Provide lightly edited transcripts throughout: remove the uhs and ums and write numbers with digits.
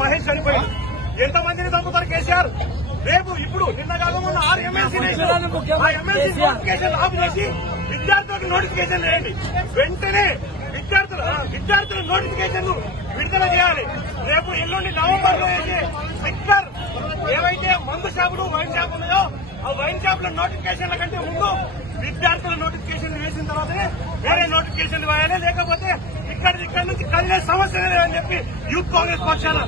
మహేష్ చనిపోయింది. ఎంతమందిని చంపుతారు కేసీఆర్? రేపు ఇప్పుడు నిన్న కాకుండా 6 ఎమ్మెల్సీ నోటిఫికేషన్ ఆఫ్ చేసి విద్యార్థులకు నోటిఫికేషన్ వేయండి. వెంటనే విద్యార్థుల నోటిఫికేషన్ విడుదల చేయాలి. రేపు ఎల్లుండి నవంబర్ లో వేసి స్టిక్కర్ ఏవైతే మందు షాపులు వైన్ షాప్ ఉన్నాయో ఆ వైన్ షాపుల నోటిఫికేషన్ల కంటే ముందు విద్యార్థుల నోటిఫికేషన్ వేసిన తర్వాతనే వేరే నోటిఫికేషన్ వేయాలి. లేకపోతే ఇక్కడ నుంచి కలిగే సమస్య లేదని చెప్పి యూత్ కాంగ్రెస్ పక్షాన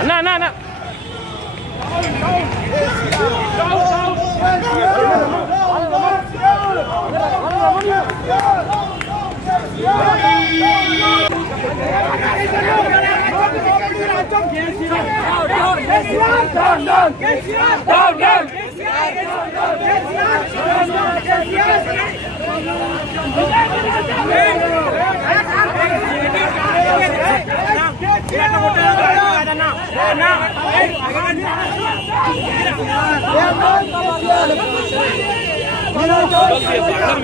అన్నా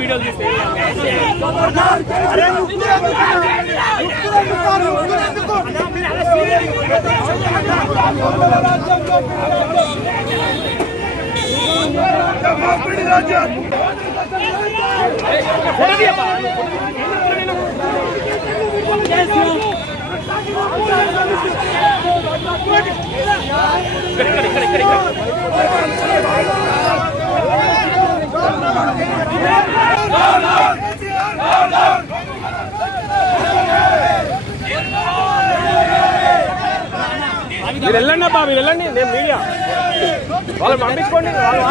వీడియో మీరు వెళ్ళండి అబ్బా, మీరు వెళ్ళండి. నేను మీడియా వాళ్ళు పంపించుకోండి. వాళ్ళు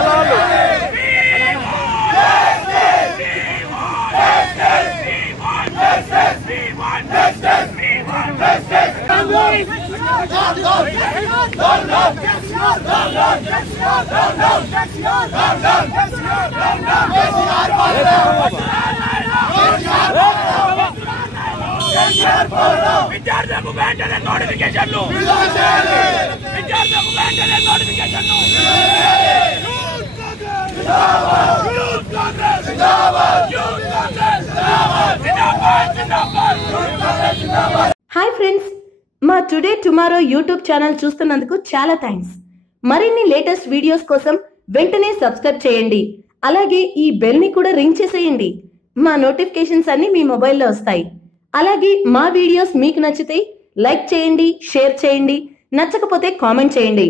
విద్యార్థులకు వెంటనే నోటిఫికేషన్లు హాయ్ ఫ్రెండ్స్, మా టుడే టుమారో యూట్యూబ్ ఛానల్ చూస్తున్నందుకు చాలా థ్యాంక్స్. మరిన్ని లేటెస్ట్ వీడియోస్ కోసం వెంటనే సబ్స్క్రైబ్ చేయండి. అలాగే ఈ బెల్ ని కూడా రింగ్ చేసేయండి. మా నోటిఫికేషన్స్ అన్ని మీ మొబైల్లో వస్తాయి. అలాగే మా వీడియోస్ మీకు నచ్చితే లైక్ చేయండి, షేర్ చేయండి, నచ్చకపోతే కామెంట్ చేయండి.